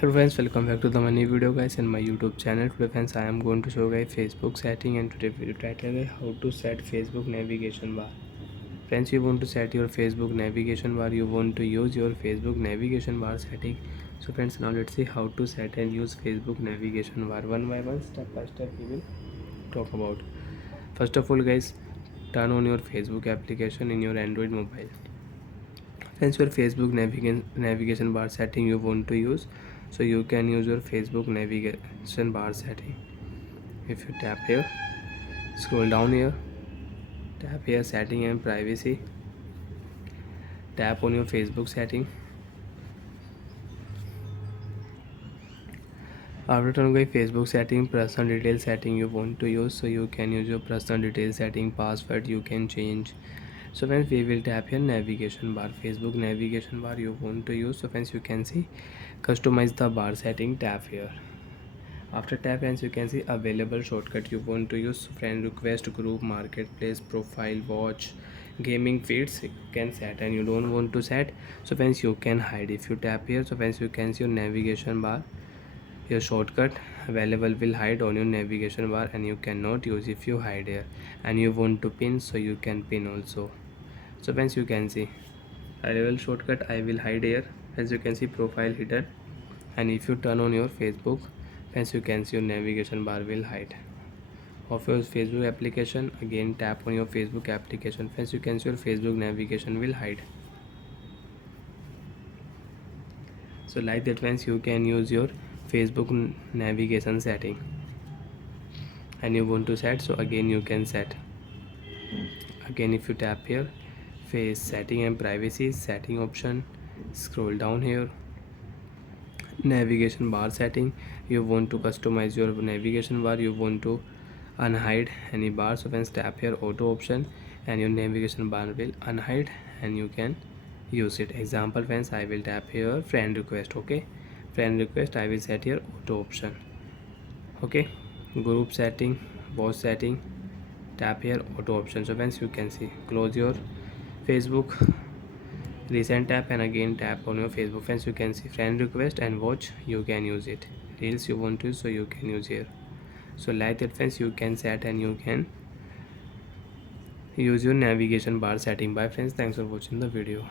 Hello friends, welcome back to the new video guys in my YouTube channel. Today friends, I am going to show guys Facebook setting, and today video title is how to set Facebook navigation bar. Friends, you want to set your Facebook navigation bar, you want to use your Facebook navigation bar setting. So friends, now let's see how to set and use Facebook navigation bar one by one, step by step we will talk about. First of all guys, turn on your Facebook application in your Android mobile. Friends, your Facebook navigation bar setting you want to use, so you can use your Facebook navigation bar setting. If you tap here, scroll down here, tap here setting and privacy, tap on your Facebook setting. After turn by Facebook setting, personal detail setting you want to use, so you can use your personal detail setting, password you can change. So friends, we will tap here navigation bar, Facebook navigation bar you want to use. So friends, you can see customize the bar setting, tap here. After tap, friends, you can see available shortcut you want to use. Friend request, group, marketplace, profile, watch, gaming feeds you can set, and you don't want to set, so friends you can hide. If you tap here, so friends you can see your navigation bar, your shortcut available will hide on your navigation bar and you cannot use if you hide here. And you want to pin, so you can pin also. So friends, you can see available shortcut I will hide here. As you can see, profile hidden. And if you turn on your Facebook, friends, you can see your navigation bar will hide of your Facebook application. Again tap on your Facebook application, friends, you can see your Facebook navigation will hide. So like that friends, you can use your Facebook navigation setting. And you want to set, so again you can set. Again, if you tap here, face setting and privacy setting option, scroll down here, navigation bar setting, you want to customize your navigation bar, you want to unhide any bar, so friends tap here auto option and your navigation bar will unhide and you can use it. Example friends, I will tap here friend request. Okay, friend request I will set here auto option. Okay, group setting, watch setting, tap here auto option. So friends, you can see close your Facebook recent tap and again tap on your Facebook. Friends, you can see friend request and watch you can use it. Reels you want to use, so you can use here. So like that friends, you can set and you can use your navigation bar setting. Bye friends, thanks for watching the video.